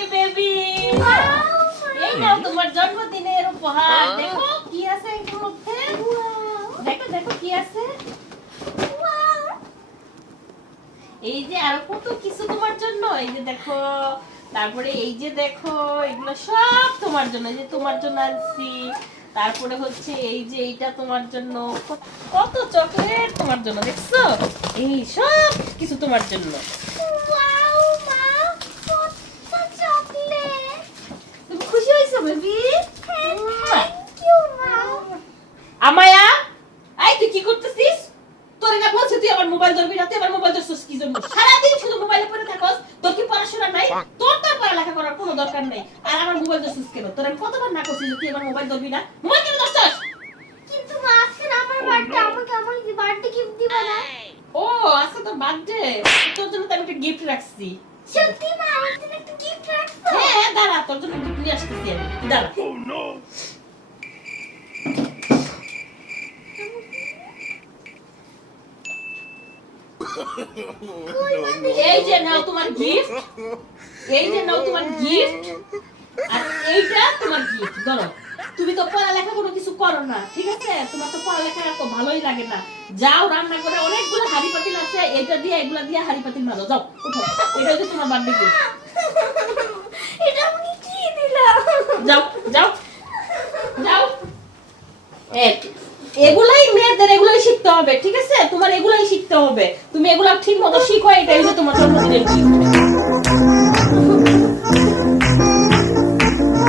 যে বেবি এই নাও তোমার জন্মদিনের উপহার। দেখো কি আছে এর মধ্যে দেখো দেখো কি আছে। এই যে আরও কত কিছু তোমার জন্য। এই যে দেখো তারপরে এই যে দেখো এগুলো সব তোমার জন্য। এই যে তোমার জন্য আনছি। তারপরে হচ্ছে এই যে এইটা তোমার জন্য। কত- কত চকলেট তোমার জন্য দেখছ? এই সব কিছু তোমার জন্য। বেবি আমায়া এই তুই কি করতেছিস? তোর না বলছে তুই আমার মোবাইল ধরবি না তুই আমার মোবাইল ধরছিস কি জন্য? সারাদিন শুধু মোবাইলে পড়ে থাকস তোর কি পড়াশোনা নাই? তোর তোর পড়ালেখা করার কোনো দরকার নেই। আর আমার মোবাইল ধরছিস কেন? তোর আমি কতবার না করছিস তুই আমার মোবাইল ধরবি না? মোবাইল কেন ধরছিস? কিন্তু মা আজকে আমার বার্থডে আমাকে আমার বার্থডে গিফট দিবা না? ও আজকে তোর বার্থডে তোর জন্য তো আমি একটা গিফট রাখছি। সত্যি মা আমার জন্য একটা গিফট রাখছো হ্যাঁ দাঁড়া তোর জন্য গিফট নিয়ে আসতেছি আমি। দাঁড়া। এই যে নাও তোমার গিফট এই যে নাও তোমার গিফট আর এইটা তোমার গিফট ধরো। তুমি তো পড়ালেখা কোনো কিছু করো না, ঠিক আছে? তোমার তো পড়ালেখা তো ভালোই লাগে না। যাও রান্না করে অনেকগুলো হাড়ি পাতিল আছে এটা দিয়ে, এগুলা দিয়ে হাড়ি পাতিল মারো যাও, উঠো। এটা হচ্ছে তোমার বার্থডে গিফট এগুলাই মেয়েদের, এগুলাই শিখতে হবে, ঠিক আছে? তোমার এগুলাই শিখতে হবে। তুমি এগুলা ঠিক মতো শিখো, এটাই তোমার জন্মদিনের